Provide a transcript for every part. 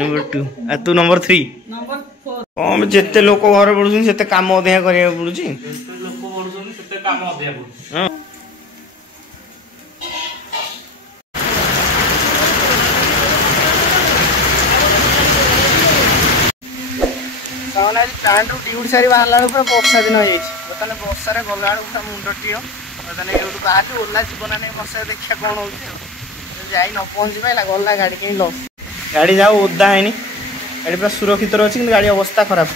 Number 2 आ तू number 3 हम जिते लोक घर पड़ुछन सेते काम अधिया करिया पड़ुची लोक पड़ुछन सेते काम अधिया पड़ुची सावन आज प्लांट रू ड्यूटी सारी बाहरला पूरा वर्षा दिन हो बर्तमान वर्षा गला पूरा मुंड टीओ बर्तमान ये बाहर ओला जीवन नहीं वर्षा देखा कौन हो जाई न पहुँची पाला गला गाड़ी कहीं लस गाड़ी जाओ ओदा है गाड़ी पूरा सुरक्षित अच्छी कि गाड़ी अवस्था खराब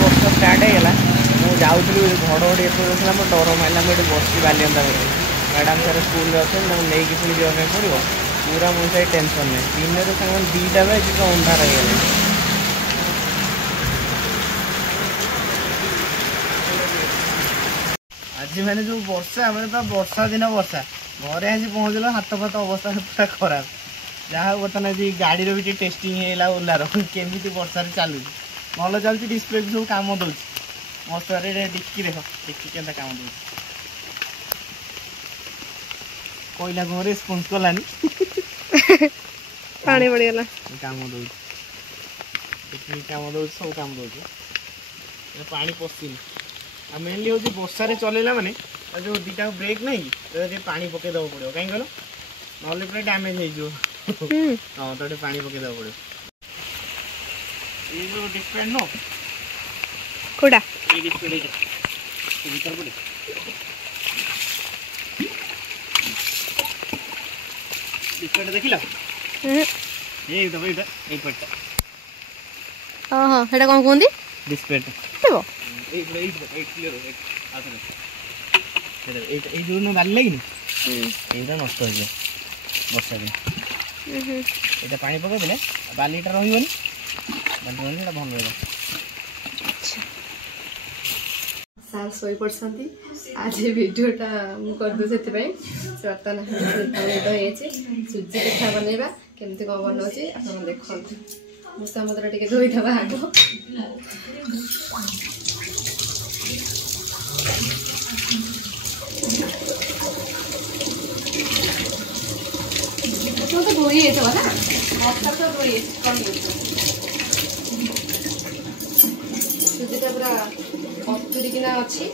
वर्षा स्टार्ट होगा मुझे जाऊँगी घड़घड़ी एपड़ा मोट डर मारा मुझे बस बालियंता मैडम सारे स्कूल अच्छे नहीं पुणी जावाई पड़ो पूरा मुझे टेंशन नहीं दिन में सामान 2टा बजे तो अंधार हो गले आज मैंने जो वर्षा मैंने तो वर्षा दिन वर्षा घरे आज पहुँचल हाथ फाथ अवस्था पूरा खराब जहाँ बर्तमान आज गाड़ी भी टेस्टिंग है ओलार केमी वर्षा चलू भल चलती डिस्प्ले भी सब कम दौर वर्षा डिक्की देख डिक्की के कम दौर कोईला घर रेस्पन्स कलानी पानी पड़गला काम दौर काम दौर सब काम दौर पानी पशिनी आ मेनली हूँ वर्षा चलैला माने जो 2टा ब्रेक नहीं कि पानी पकई देव पड़ो कहीं कहल ना पूरा डैमेज हो हाँ तो पानी पकई देव पड़ो ये जो डिस्प्ले नो कोडा ये डिस्प्ले ये भीतर पड़े डिस्प्ले देखिला ये तो भाईटा एक पट्टा हां हां हेडा कोन कोंदी डिस्प्ले देबो एक क्लियर एक आथरे ए जो न डाल लेकिन एटा नष्ट हो गया वर्षा दिन एटा पानी पके देले बालीटा रहिबनी बाली एटा भल रहबो साल सोई पड़संती आज वीडियोटा मु कर दो सेति पई बर्तन तो ये सुजी पिठा बनैबा केमती कौन बनाऊँ आप देखते भूसा मदर टे धोईदबा आग तो धोई ना मस्ता तो धोई सुजीटा पूरा कस्तूरीकिना अच्छी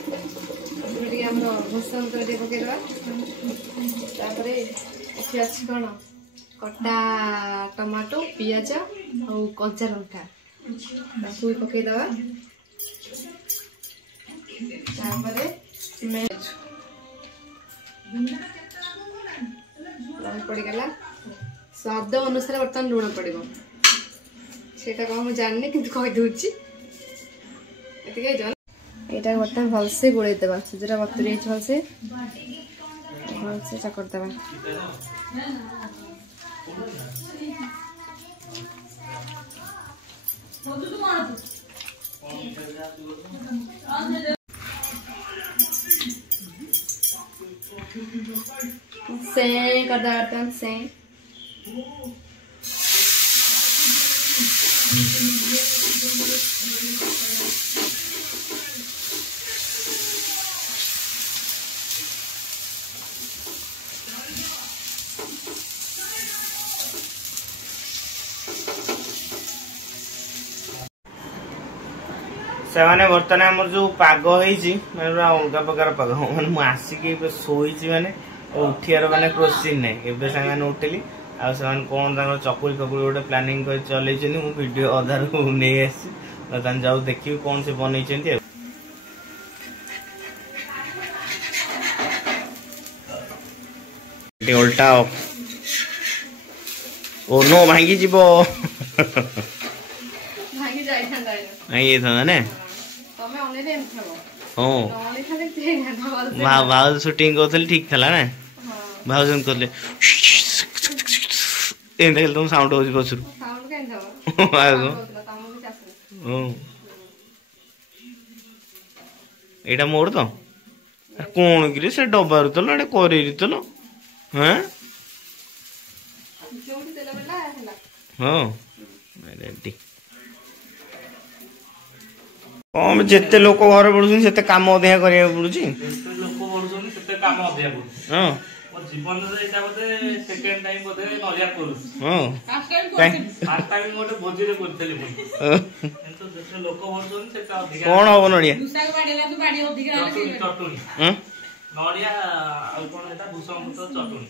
भूसा मदर टे पकईदबा अच्छी कौन कटा टमाटो पियाज और कंचा लंका भी पकईदबा पड़गला स्वाद अनुसार बर्तमान लुण पड़ो से कौन मुझे जाननी कि कहीदे यहाँ बर्तमान भलसे गोलैदेवा सुजीरा बतुरी भलसे भलसे चकटदेवा से कर बर्तमान से से बर्तमान आम जो पाग मैंने अलग प्रकार पाग मैंने आसिक शोची मैंने उठार मैंने क्रोसीन नहीं एवं से उठिली आसान कौन चकुरी फकुरी गोटे प्लानिंग कर चल वीडियो अधार नहीं आसान जाऊ देखिए कौन से बनई उल्टा ओ नो भांगी जीव भांगी था ना हाँ भाव शूटिंग करी ठीक था ना भाव कहते तुम साउंड हो पचर यहाँ मोर तो कौन कि डबार तल करेरी तल हाँ जोड़ी तेल बेला हैला हाँ रेडी कम जिते लोक घर पड़ुन से काम अधिका करिया पड़ुची लोक पड़ुछन सेते काम अधिका पड़ुची हाँ मोर जीवन रे एटा बोधे सेकंड टाइम बोधे नलिया करू हाँ फास्ट टाइम मोटे भोजी रे करथली किंतु जेते लोक पड़ुछन सेता अधिका कौन हबो नडिया दुसाग बाडीला तू बाडी अधिका चटुनी हां नडिया आ कोन एटा भूसंग तो चटुनी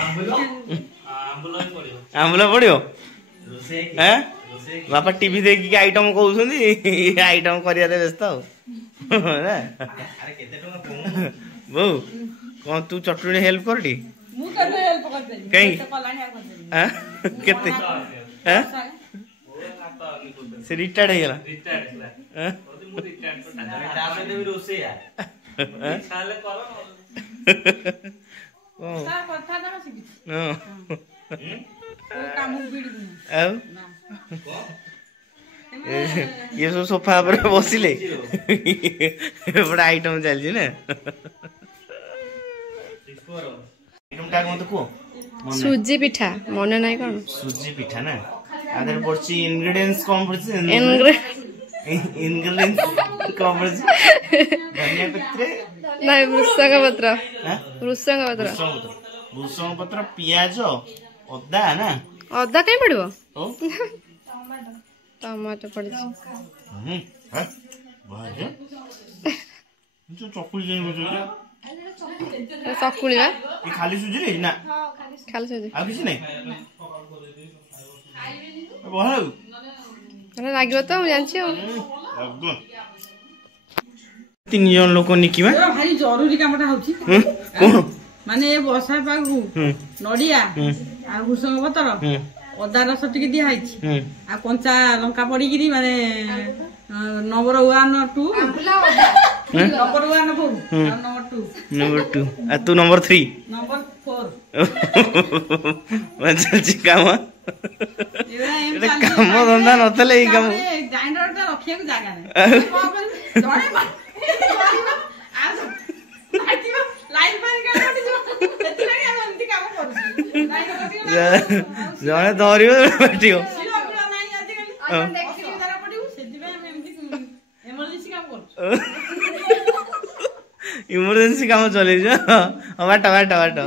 आंबुल ही पड़ियो आंबुला पड़ियो रोसे हैं रोसे बापा टीवी देखिक आइटम कहउछंदी आइटम करिया रे व्यस्त हो ना अरे केते टका कोन बो कौन तू चटुनी हेल्प करटी मु करबे हेल्प करते कहीं? तो कलाणी आ करते हां केते हैं से रिटायर्ड हो गला रिटायर्ड ହେଲା हां ଯଦି ମୁଁ ରିଟାୟର୍ଡ କରିता ତା ସହିତ ବି ରୋଷେଇ ଇଚ୍ଛା ହେଲେ କର ओ ତା କଥା ତମ ଶିଖିଛି हां କୋ କାମ ବିଡି ଆଉ ନା ये सब सोफा पर बसिले बड़ा आइटम चलछि ना आइटम टा कोन को सुजी पिठा मन नाही कोन सुजी पिठा ना आदर पड़छि इंग्रेडिएंट्स कम पड़छि इंग्रेडिएंट्स कम पड़छि धनिया पत्र नाही भृसंग पत्र हां भृसंग पत्र भूसंग पत्र पियाज अदा ना अदा कहीं पड़िबो ओ टमाटो पड़छि हां भाजा जो चकुली जे बुझो चकुली बा ये खाली सुजी रे ना खाली सुजी आ किछ नै बहाउ अरे लागियो तो हम जानछि लगो 3 जन लोक निकिबा ए भाई जरूरी कामटा होची कोन माने ए वर्षा पागु नडिया आ भूसंग पत्र अदा रस टिके दिया हाइछि आ कंचा लंका पड़ीगिरी माने नंबर 1 2 नंबर 1 4 नंबर 2 आ तू नंबर 3 नंबर 4 अच्छा जी काम एरा एम एटा काम धंदा नथले ई काम ग्राइंडर टा रखिया को जागा नै जणे आ लाइन पर के एति लागि हम एंती काम करू लाइन जने धरियो बैठियो सिलो पुरा नाही आजि काली अपन देखि जरा पडिउ सेति में हम एंती इमरजेंसी काम करू इमरजेंसी काम चले जा बाटा बाटा बाटा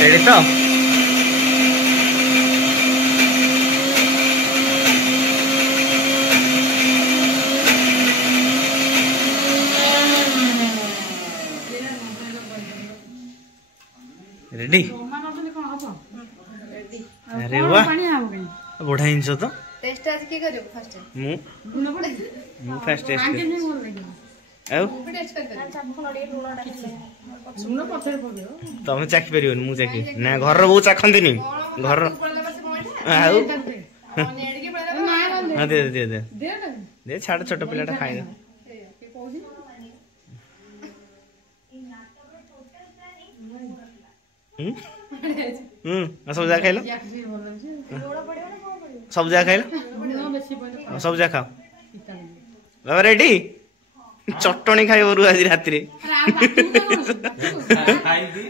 रेडी तो रेडी अरे वाह बढ़िया जिनस तो टेस्ट आज की करियो फर्स्ट मु फर्स्ट टेस्ट आउ तमे चाखी परियोनी मु चाखी ना घर बहु चाखंती घर आउ हाँ दे दे दे दे छाड़ छोट पिलाटा खाइ सब जा खाइल सब जा खाइल सब जा खाओ बाबा रेडी चटणी खाइबरू आज राति रे खाइ दी